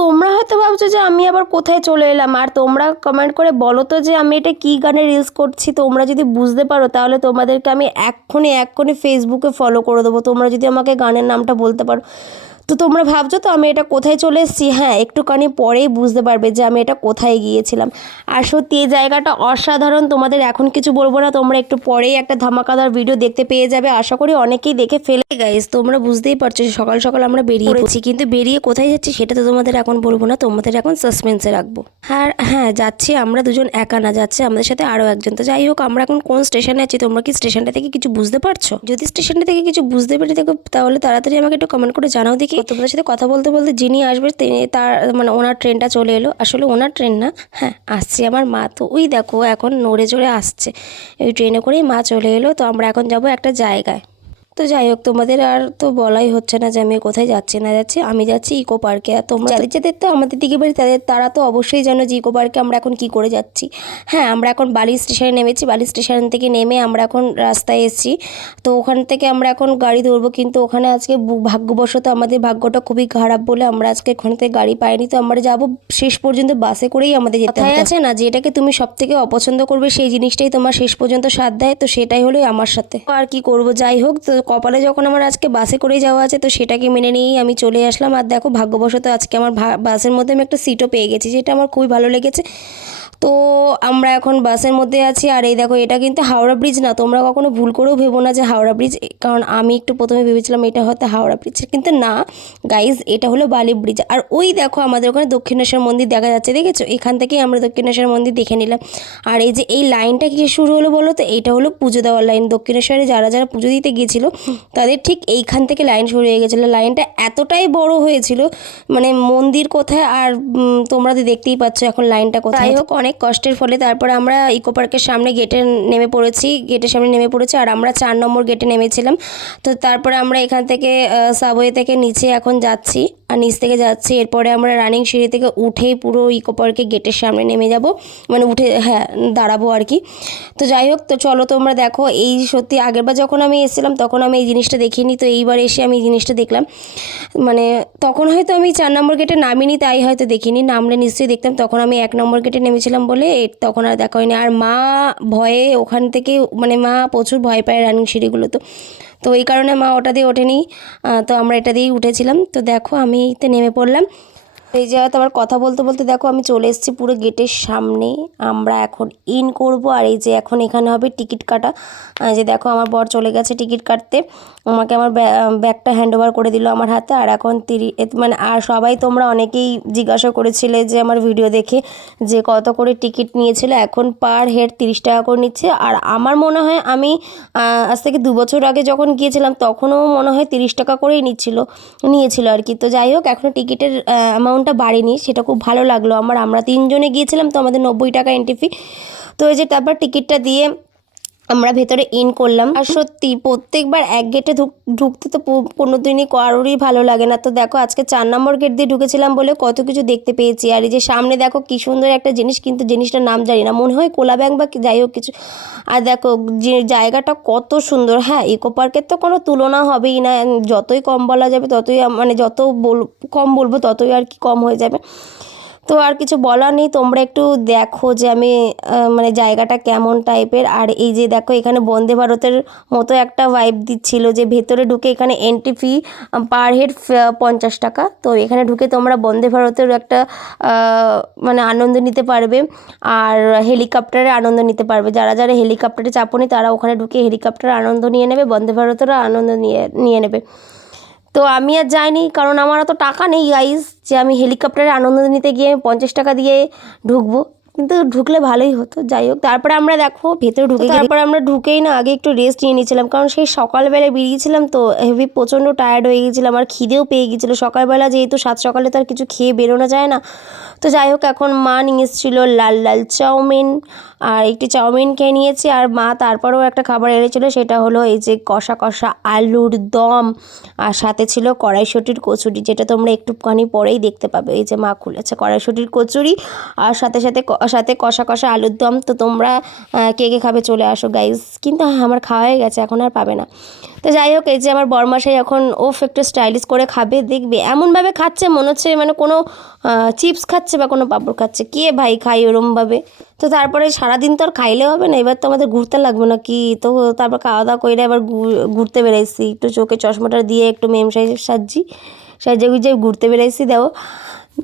তোমরা হয়তো ভাবছো যে আমি আবার কোথায় চলে এলাম, আর তোমরা কমেন্ট করে বলো তো যে আমি এটা কী গানে রিলস করছি। তোমরা যদি বুঝতে পারো তাহলে তোমাদেরকে আমি এক্ষুনি ফেসবুকে ফলো করে দেবো, তোমরা যদি আমাকে গানের নামটা বলতে পারো। তো তোমরা ভাবছো তো আমি এটা কোথায় চলে এসেছি, হ্যাঁ একটুখানি পরেই বুঝতে পারবে যে আমি এটা কোথায় গিয়েছিলাম। আর সত্যি এই জায়গাটা অসাধারণ, তোমাদের এখন কিছু বলবো না, তোমরা একটু পরেই একটা ধামাকাদার ভিডিও দেখতে পেয়ে যাবে, আশা করি অনেকেই দেখে ফেলে। গাইস তোমরা বুঝতেই পারছো সকাল সকাল আমরা বেরিয়ে পড়েছি, কিন্তু বেরিয়ে কোথায় যাচ্ছি সেটা তো তোমাদের এখন বলবো না, তোমাদের এখন সাসপেন্সে রাখবো। আর হ্যাঁ যাচ্ছি আমরা দুজন, একা না, যাচ্ছে আমাদের সাথে আরও একজন। তো যাই হোক আমরা এখন কোন স্টেশনে আছি, তোমরা কি স্টেশনটা থেকে কিছু বুঝতে পারছো? যদি স্টেশনটা থেকে কিছু বুঝতে পেরে থাকো তাহলে তাড়াতাড়ি আমাকে একটু কমেন্ট করে জানাও দেখি। তোমাদের সাথে কথা বলতে বলতে যিনি আসবে তিনি তার মানে ওনার ট্রেনটা চলে এলো, আসলে ওনার ট্রেন না, হ্যাঁ আসছে আমার মা। তো ওই দেখো এখন নড়ে চড়ে আসছে, ওই ট্রেনে করেই মা চলে এলো। তো আমরা এখন যাব একটা জায়গায়। তো যাই হোক তোমাদের আর তো বলাই হচ্ছে না যে আমি কোথায় যাচ্ছি না যাচ্ছি, আমি যাচ্ছি ইকো পার্কে। আর তোমরা যাদের তো আমাদের দিকে বাড়ি তারা তো অবশ্যই জানো যে ইকো পার্কে আমরা এখন কি করে যাচ্ছি। হ্যাঁ আমরা এখন বালি স্টেশনে নেমেছি, বালি স্টেশন থেকে নেমে আমরা এখন রাস্তায় এসেছি। তো ওখান থেকে আমরা এখন গাড়ি ধরবো, কিন্তু ওখানে আজকে ভাগ্যবশত আমাদের ভাগ্যটা খুবই খারাপ বলে আমরা আজকে ওখান থেকে গাড়ি পাইনি। তো আমরা যাবো শেষ পর্যন্ত বাসে করেই আমাদের যেতে হবে। আছে না যেটাকে তুমি সব থেকে অপছন্দ করবে সেই জিনিসটাই তোমার শেষ পর্যন্ত সাথ দেয়, তো সেটাই হলো আমার সাথে। আর কি করবো, যাই হোক তো কপালে যখন আমার আজকে বাসে করেই যাওয়া আছে তো সেটাকে মেনে নিয়েই আমি চলে আসলাম। আর দেখো ভাগ্যবশত আজকে আমার বাসের মধ্যে আমি একটা সিটও পেয়ে গেছি, যেটা আমার খুবই ভালো লেগেছে। তো আমরা এখন বাসের মধ্যে আছি। আর এই দেখো এটা কিন্তু হাওড়া ব্রিজ না, তোমরা কখনো ভুল করেও ভেবো না যে হাওড়া ব্রিজ, কারণ আমি একটু প্রথমে ভেবেছিলাম এটা হয়তো হাওড়া ব্রিজ, কিন্তু না গাইজ এটা হলো বালি ব্রিজ। আর ওই দেখো আমাদের ওখানে দক্ষিণেশ্বর মন্দির দেখা যাচ্ছে, দেখেছো? এখান থেকেই আমরা দক্ষিণেশ্বর মন্দির দেখে নিলাম। আর এই যে এই লাইনটা কি শুরু হলো বলো তো, এইটা হলো পুজো দেওয়ার লাইন। দক্ষিণেশ্বরে যারা যারা পুজো দিতে গিয়েছিল তাদের ঠিক এইখান থেকে লাইন শুরু হয়ে গেছিলো। লাইনটা এতটাই বড় হয়েছিল, মানে মন্দির কোথায় আর তোমরা তো দেখতেই পাচ্ছ এখন লাইনটা কোথায়। যাই হোক অনেক কষ্টের ফলে তারপর আমরা ইকো পার্কের সামনে গেটের সামনে নেমে পড়েছি। আর আমরা 4 নম্বর গেটে নেমেছিলাম। তো তারপরে আমরা এখান থেকে সাবওয়ে থেকে নিচে এখন যাচ্ছি, আর নিচ থেকে যাচ্ছি, এরপরে আমরা রানিং সিঁড়ি থেকে উঠেই পুরো ইকো পার্কের গেটের সামনে নেমে যাব, মানে উঠে হ্যাঁ দাঁড়াবো আর কি। তো যাই হোক তো চলো তোমরা দেখো, এই সত্যি আগেরবার যখন আমি এসেছিলাম তখন আমি এই জিনিসটা দেখিনি, তো এইবার এসে আমি এই জিনিসটা দেখলাম। মানে তখন হয়তো আমি 4 নম্বর গেটে নামিনি তাই হয়তো দেখিনি, নামলে নিশ্চয়ই দেখতাম। তখন আমি 1 নম্বর গেটে নেমেছিলাম বলে তখন আর দেখা হয়নি। আর মা ভয়ে ওখান থেকে মানে মা প্রচুর ভয় পায় রানিং সিঁড়িগুলো, তো এই কারণে মা ওটা দিয়ে ওঠেনি। তো আমরা এটা দিয়েই উঠেছিলাম। তো দেখো আমি তো নেমে পড়লাম। এই জায়গাতে আবার কথা বলতে বলতে দেখো আমি চলে এসেছি পুরো গেটের সামনে। আমরা এখন ইন করব। আর এই যে এখন এখানে হবে টিকিট কাটা। যে দেখো আমার বর চলে গেছে টিকিট কাটতে, আমাকে আমার ব্যাগটা হ্যান্ড ওভার করে দিল আমার হাতে। আর এখন মানে আর সবাই তোমরা অনেকেই জিজ্ঞাসা করেছিলে যে আমার ভিডিও দেখে যে কত করে টিকিট নিয়েছিল, এখন পার হেড 30 টাকা করে নিচ্ছে। আর আমার মনে হয় আমি আজ থেকে 2 বছর আগে যখন গিয়েছিলাম তখনও মনে হয় 30 টাকা করেই নিয়েছিল আর কি। তো যাই হোক এখনও টিকিটের অ্যামাউন্টটা বাড়েনি, সেটা খুব ভালো লাগলো আমার। আমরা 3 জনে গিয়েছিলাম তো আমাদের 90 টাকা এন্ট্রি ফি। তো এই যে তারপর টিকিটটা দিয়ে আমরা ভেতরে ইন করলাম। আর সত্যি প্রত্যেকবার এক গেটে ঢুকতে তো কোনোদিনই কারোরই ভালো লাগে না। তো দেখো আজকে 4 নম্বর গেট দিয়ে ঢুকেছিলাম বলে কত কিছু দেখতে পেয়েছি। আর এই যে সামনে দেখো কি সুন্দর একটা জিনিস, কিন্তু জিনিসটার নাম জানি না, মনে হয় কোলা ব্যাংক বা যাই হোক কিছু। আর দেখো যে জায়গাটা কত সুন্দর। হ্যাঁ ইকো পার্কের তো কোনো তুলনা হবেই না, যতই কম বলা যাবে ততই মানে যত কম বলবো ততই আর কি কম হয়ে যাবে। তো আর কিছু বলার নেই, তোমরা একটু দেখো যে আমি মানে জায়গাটা কেমন টাইপের। আর এই যে দেখো এখানে বন্দে ভারতের মতো একটা ভাইব দিচ্ছিল, যে ভেতরে ঢুকে এখানে এন্ট্রি ফি পার হেড 50 টাকা। তো এখানে ঢুকে তোমরা বন্দে ভারতের একটা মানে আনন্দ নিতে পারবে, আর হেলিকপ্টারের আনন্দ নিতে পারবে। যারা যারা হেলিকপ্টারে চাপনি তারা ওখানে ঢুকে হেলিকপ্টারের আনন্দ নিয়ে নেবে, বন্দে ভারতেরও আনন্দ নিয়ে নেবে। তো আমি আর যাইনি, কারণ আমার অত টাকা নেই গাইজ যে আমি হেলিকপ্টারে আনন্দ নিতে গিয়ে 50 টাকা দিয়ে ঢুকবো, কিন্তু ঢুকলে ভালোই হতো। যাই হোক তারপরে আমরা দেখো ভেতরে তারপরে আমরা ঢুকেই না আগে একটু রেস্ট নিয়ে নিয়েছিলাম, কারণ সেই সকালবেলায় বেরিয়েছিলাম তো হেভি প্রচণ্ড টায়ার্ড হয়ে গেছিলাম, আর খিদেও পেয়ে গেছিলো সকালবেলা, যেহেতু 7 সকালে তো আর কিছু খেয়ে বেরোনো যায় না। তো যাই হোক এখন মা নিয়ে এসেছিলো লাল লাল চাউমিন, আর একটি চাউমিন খেয়ে নিয়েছি। আর মা তারপরেও একটা খাবার এনেছিলো, সেটা হলো এই যে কষা কষা আলুর দম, আর সাথে ছিল কড়াইশুঁটির কচুরি, যেটা তোমরা একটুখানি পরেই দেখতে পাবে। এই যে মা খুলেছে কড়াইশুঁটির কচুরি, আর সাথে সাথে সাথে কষা কষা আলুর দম। তো তোমরা কে কে খাবে চলে আসো গাইজ। কিন্তু আমার খাওয়া হয়ে গেছে, এখন আর পাবে না। তো যাই হোক, এই যে আমার বরমাসাই এখন একটু স্টাইলিশ করে খাবে, দেখবে এমনভাবে খাচ্ছে মনে হচ্ছে মানে কোনো চিপস খাচ্ছে বা কোনো পাঁপড় খাচ্ছে। কে ভাই খাই ওরমভাবে? তো তারপরে সারাদিন তো আর খাইলে হবে না, এবার তো আমাদের ঘুরতে লাগবে না কি। তো তারপর খাওয়া দাওয়া করে আবার ঘুরতে বেরাইছি, একটু চোখে চশমাটা দিয়ে একটু মেম সাজে গুজে ঘুরতে বেরাইছি। দেখো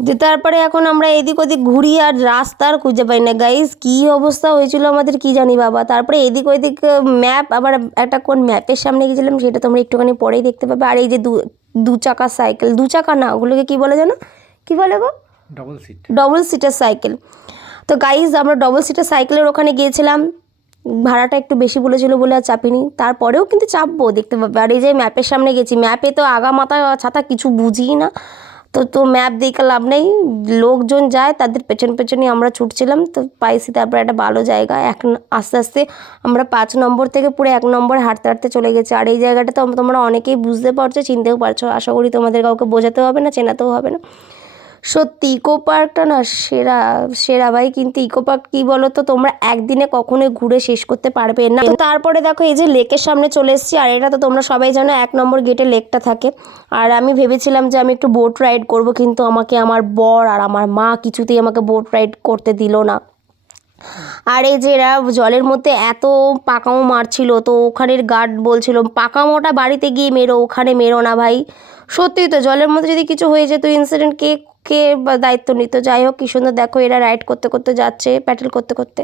যে তারপরে এখন আমরা এদিক ওদিক ঘুরি আর রাস্তা আর খুঁজে পাই না গাইজ, কী অবস্থা হয়েছিল আমাদের কি জানি বাবা। তারপরে এদিক ওদিক ম্যাপ, আবার একটা কোন ম্যাপের সামনে গেছিলাম সেটা তোমরা একটুখানি পরেই দেখতে পাবে। আর এই যে দু চাকা সাইকেল, দু চাকা না ওগুলোকে কী বলে জানো, কী বলে গো? Double seater cycle. তো গাইজ আমরা ডবল সিটার সাইকেলের ওখানে গিয়েছিলাম, ভাড়াটা একটু বেশি বলেছিল বলে আর চাপিনি, তারপরেও কিন্তু চাপবো দেখতে পাবে। আর এই যে ম্যাপের সামনে গেছি, ম্যাপে তো আগা মাথা ছাতা কিছু বুঝি না, তো ম্যাপ দেখে লাভ নেই, লোকজন যায় তাদের পেছন পেছনই আমরা ছুটছিলাম। তো পাইছি তারপর একটা ভালো জায়গা, আস্তে আস্তে আমরা 5 নম্বর থেকে পুরো 1 নম্বর হাঁটতে হাঁটতে চলে গেছি। আর এই জায়গাটা তো তোমরা অনেকেই বুঝতে পারছো, চিনতেও পারছো, আশা করি তোমাদের কাউকে বোঝাতে হবে না, চেনাতেও হবে না। সত্যি ইকো পার্কটা না সেরা সেরা ভাই। কিন্তু ইকো পার্ক কী বলো তো, তোমরা একদিনে কখনোই ঘুরে শেষ করতে পারবে না। তো তারপরে দেখো এই যে লেকের সামনে চলে এসেছি, আর এটা তো তোমরা সবাই জানো 1 নম্বর গেটে লেকটা থাকে। আর আমি ভেবেছিলাম যে আমি একটু বোট রাইড করব, কিন্তু আমাকে আমার বর আর আমার মা কিছুতেই আমাকে বোট রাইড করতে দিল না। আর এই যে এরা জলের মধ্যে এত পাকামো মারছিল, তো ওখানের গার্ড বলছিল পাকামোটা বাড়িতে গিয়ে মেরো, ওখানে মেরো না ভাই। সত্যিই তো জলের মধ্যে যদি কিছু হয়ে যেত ইনসিডেন্ট, কে কে দায়িত্ব নিত? যাই হোক কী সুন্দর দেখো এরা রাইড করতে করতে যাচ্ছে, প্যাডেল করতে করতে।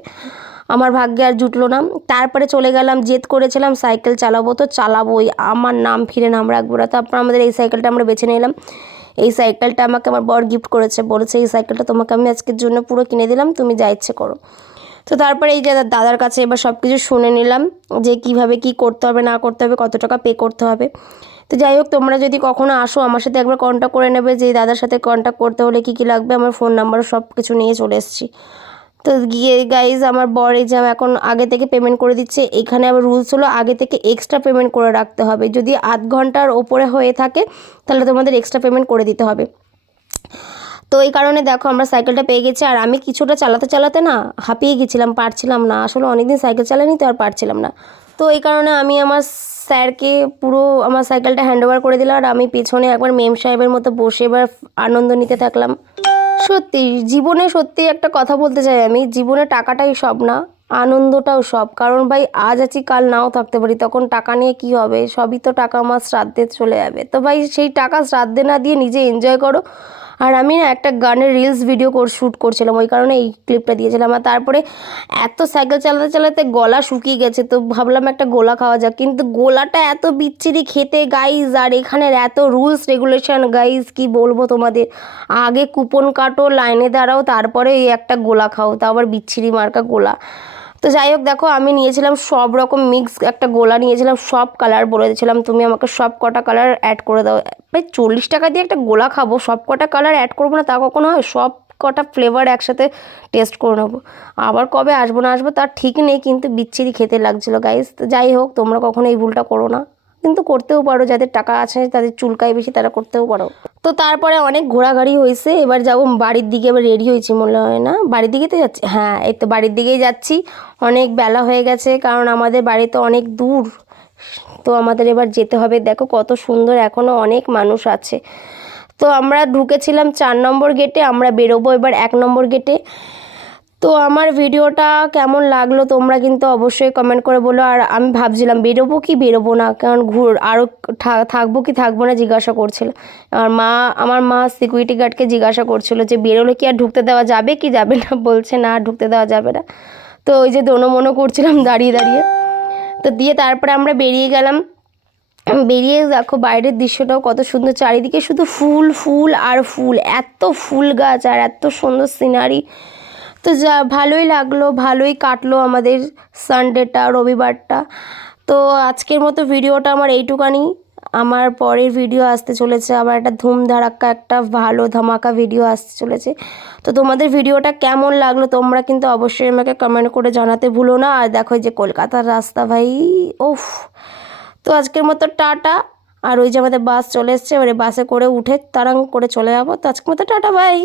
আমার ভাগ্যে আর জুটলো না। তারপরে চলে গেলাম, জেদ করেছিলাম সাইকেল চালাবো তো চালাবোই, আমার নাম ফিরে নাম রাখবো না। তারপর আমাদের এই সাইকেলটা আমরা বেছে নিলাম। এই সাইকেলটা আমাকে আমার বর গিফট করেছে, বলেছে এই সাইকেলটা তোমাকে আমি আজকের জন্য পুরো কিনে দিলাম, তুমি যা ইচ্ছে করো। তো তারপরে এই যে দাদার কাছে এবার সব কিছু শুনে নিলাম যে কিভাবে কি করতে হবে না করতে হবে, কত টাকা পে করতে হবে। তো যাই হোক তোমরা যদি কখনো আসো আমার সাথে একবার কন্ট্যাক্ট করে নেবে, যে দাদার সাথে কন্ট্যাক্ট করতে হলে কী কী লাগবে, আমার ফোন নাম্বার সব কিছু নিয়ে চলে এসেছি। তো গিয়ে গাইজ আমার বর এই যে এখন আগে থেকে পেমেন্ট করে দিচ্ছে। এখানে আবার রুলস হলো আগে থেকে এক্সট্রা পেমেন্ট করে রাখতে হবে, যদি আধ ঘন্টার ওপরে হয়ে থাকে তাহলে তোমাদের এক্সট্রা পেমেন্ট করে দিতে হবে। তো এই কারণে দেখো আমরা সাইকেলটা পেয়ে গেছি। আর আমি কিছুটা চালাতে চালাতে না হাঁপিয়ে গেছিলাম, পারছিলাম না, আসলে অনেকদিন সাইকেল চালানি তো আর পারছিলাম না। তো এই কারণে আমি আমার স্যারকে পুরো আমার সাইকেলটা হ্যান্ড ওভার করে দিলাম, আর আমি পেছনে একবার মেম সাহেবের মতো বসে এবার আনন্দ নিতে থাকলাম। সত্যি জীবনে সত্যি একটা কথা বলতে চাই, আমি জীবনে টাকাটাই সব না, আনন্দটাও সব। কারণ ভাই আজ আছি কাল নাও থাকতে পারি, তখন টাকা নিয়ে কি হবে, সবই তো টাকা আমার শ্রাদ্ধে চলে যাবে। তো ভাই সেই টাকা শ্রাদ্ধে না দিয়ে নিজে এনজয় করো। আর আমি না একটা গানের রিলস ভিডিও শ্যুট করছিলাম, ওই কারণে এই ক্লিপটা দিয়েছিলাম। আর তারপরে এত সাইকেল চালাতে চালাতে গলা শুকিয়ে গেছে, তো ভাবলাম একটা গোলা খাওয়া যাক, কিন্তু গোলাটা এত বিচ্ছিরি খেতে গাইজ। আর এখানের এত রুলস রেগুলেশন গাইজ, কি বলবো তোমাদের। আগে কুপন কাটো, লাইনে দাঁড়াও, তারপরে এই একটা গোলা খাও, তা আবার বিচ্ছিরি মার্কা গোলা। তো যাই হোক দেখো আমি নিয়েছিলাম সব রকম মিক্স একটা গোলা নিয়েছিলাম, সব কালার বলে দিয়েছিলাম তুমি আমাকে সব কটা কালার অ্যাড করে দাও। ভাই 40 টাকা দিয়ে একটা গোলা খাবো, সব কটা কালার অ্যাড করবো না তা কখনো হয়? সব কটা ফ্লেভার একসাথে টেস্ট করে নেবো। আবার কবে আসবো না আসবো তার ঠিক নেই, কিন্তু বিচ্ছিরি খেতে লাগছিলো গাইস। তো যাই হোক তোমরা কখনো এই ভুলটা করো না, কিন্তু করতেও পারো, যাদের টাকা আছে তাদের চুলকায় বেশি তারা করতেও পারো। তো তারপরে অনেক ঘোরাঘুরি হয়েছে, এবার যাবো বাড়ির দিকে। এবার রেডি হয়েছি মনে হয় না, বাড়ির দিকে তো যাচ্ছি, হ্যাঁ এই তো বাড়ির দিকেই যাচ্ছি। অনেক বেলা হয়ে গেছে, কারণ আমাদের বাড়ি তো অনেক দূর, তো আমাদের এবার যেতে হবে। দেখো কত সুন্দর, এখনও অনেক মানুষ আছে। তো আমরা ঢুকেছিলাম 4 নম্বর গেটে, আমরা বেরোবো এবার 1 নম্বর গেটে। তো আমার ভিডিওটা কেমন লাগলো তোমরা কিন্তু অবশ্যই কমেন্ট করে বলো। আর আমি ভাবছিলাম বেরোবো কি বেরোবো না, কারণ আরও থাকবো কি থাকবো না জিজ্ঞাসা করছিল। আমার মা সিকিউরিটি গার্ডকে জিজ্ঞাসা করছিল যে বেরোলে কি আর ঢুকতে দেওয়া যাবে কি যাবে না, বলছে না ঢুকতে দেওয়া যাবে না। তো ওই যে দোনো মনো করছিলাম দাঁড়িয়ে দাঁড়িয়ে। তো দিয়ে তারপরে আমরা বেরিয়ে গেলাম। বেরিয়ে দেখো বাইরের দৃশ্যটাও কত সুন্দর, চারিদিকে শুধু ফুল ফুল আর ফুল, এত ফুল গাছ আর এত সুন্দর সিনারি। তো যা ভালোই লাগলো, ভালোই কাটলো আমাদের সানডেটা, রবিবারটা। তো আজকের মতো ভিডিওটা আমার এইটুকানি। আমার পরের ভিডিও আসতে চলেছে, আবার একটা ধুমধারাক্কা একটা ভালো ধামাকা ভিডিও আসতে চলেছে। তো তোমাদের ভিডিওটা কেমন লাগলো তোমরা কিন্তু অবশ্যই আমাকে কমেন্ট করে জানাতে ভুলো না। আর দেখো যে কলকাতার রাস্তা ভাই, ওফ। তো আজকের মতো টাটা। আর ওই যে আমাদের বাস চলে এসছে, এবারে বাসে করে উঠে তাড়াং করে চলে যাবো। তো আজকের মতো টাটা ভাই।